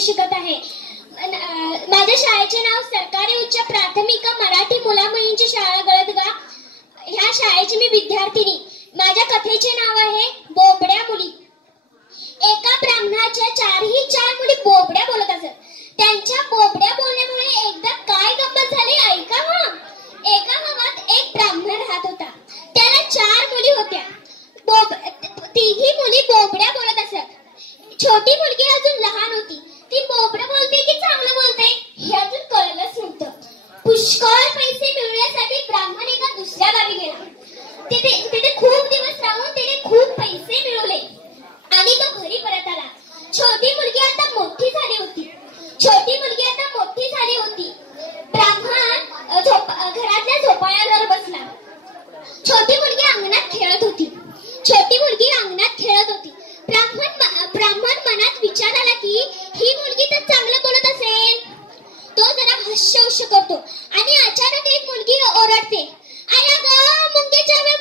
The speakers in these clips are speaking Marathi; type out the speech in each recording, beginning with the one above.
शिकत आहे। माझ्या शाळेचे नाव सरकारी उच्च प्राथमिक मराठी मुला मुलींची शाळा गळदगा। ह्या शाळेची मी विद्यार्थिनी। माझ्या कथेचे नाव आहे बोबड्या मुली। एका ब्राह्मणाच्या चार मुली बोबड्या बोलत असत। त्यांच्या बोबड्या बोलण्यामुळे एकदा काय गंमत झाली ऐका मग। एका गावात एक ब्राह्मण राहत होता। त्याला 4 मुली होत्या। तिघी मुली बोबड्या बोलत असत। छोटी मुलगी अजून लहान होती। ती बोबडं बोलते की चांगलं बोलते हे अजून कळलंच नव्हतं। पुष्कळ पैसे मिळवण्यासाठी ब्राह्मण एका दुसऱ्या गावी गेला। तिथे खूप दिवस राहून त्याने खूप पैसे मिळवले आणि तो घरी परत आला। छोटी मुलगी आता मोठी झाली होती। ब्राह्मण घरातल्या झोपाळ्यावर बसला। छोटी मुलगी अंगणात खेळत होती। ब्राह्मण मनात विचार आला की ही मुलगी तर चांगलं बोलत असेल। तो जरा हस्यउश करतो आणि अचानक एक मुलगी ओरडते, आया ग मुंगे चाव्या।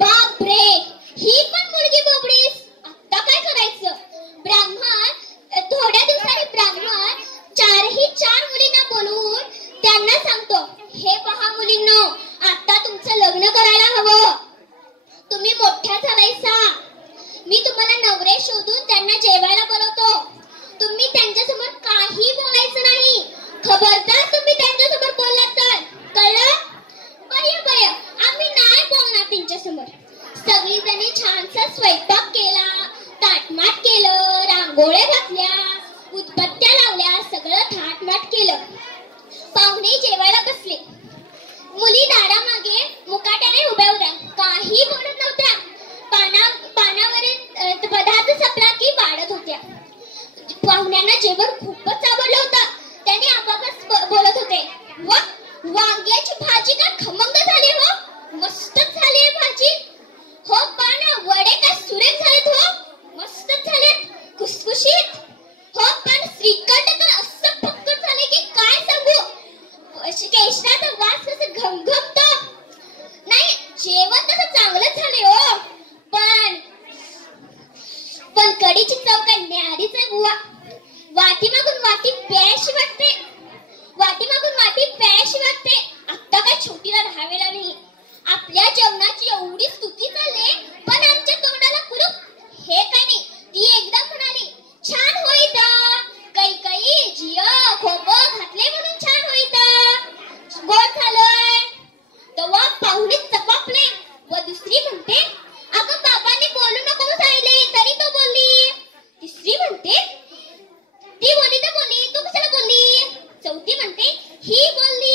बाप रे, ही पण मुलगी बोबडीस, आता काय करायचं। थोड्या दिवसांनी ब्राह्मण 4 मुलींना बोलवून त्यांना सांगतो, हे पहा मुलींनो, आता तुमचं लग्न करायला हवं। तुम्ही मोठ्या झालायसा। मी तुम्हाला नवरे शोधून त्यांना जेवायला बोलवतो। तुम्ही त्यांच्यासमोर काही बोलायचं नाही। खबरदार तुम्ही त्यांच्यासमोर बोललात तर कळलं? बरं, आम्ही नाही बोलणार त्यांच्यासमोर। सगळीजणी छानसा स्वयंपाक केला, ताटमाट केलं, रांगोळ्या घातल्या, उदबत्त्या लावल्या, सगळं थाटमाट केलं। पाहुणे जेवायला बसले। मुली दारामागे मुकाट्याने उभ्या होत्या, काही बोलत नव्हत्या। पानावरील पदार्थ संपला की वाढत होत्या। पाहुण्यांना जेवण खूपच आवडलं होतं। त्यांनी आपापसात बोलत होते, वांग्याची भाजी का खमंग झाली हो, मस्तच झाली आहे भाजी। हो पण वडे काय सुरेख झालेत हो, मस्तच झालेत, खुसखुशीत। हो पण श्रीखंड तर असं फक्कट झाले की काय सांगू, केशराचा वास कसं घमघमतो। नाही, जेवण तसं चांगलंच झाले हो, पण कढीची चव काय न्यारीच आहे बुवा। वाटी मागून वाटी प्यायशी वाटते। आता काय छोटीला राहावेला नाही। आपल्या जेवणाची एवढी स्तुती चालले पण आमच्या तोंडाला कुलूप हे काय नाही। ती एकदा म्हणाली, छान होईत, काही जिया खोबं घातले म्हणून छान होईत, गोड झालंय। तेव्हा पाहुणे चपापले व दुसरी म्हणते, अगं बाबांनी बोलू नको सांगितले तरी तो बोलली। तिसरी म्हणते, ती बोलली तर बोलली, तू कशाला बोलली। चौथी म्हणते, ही बोलली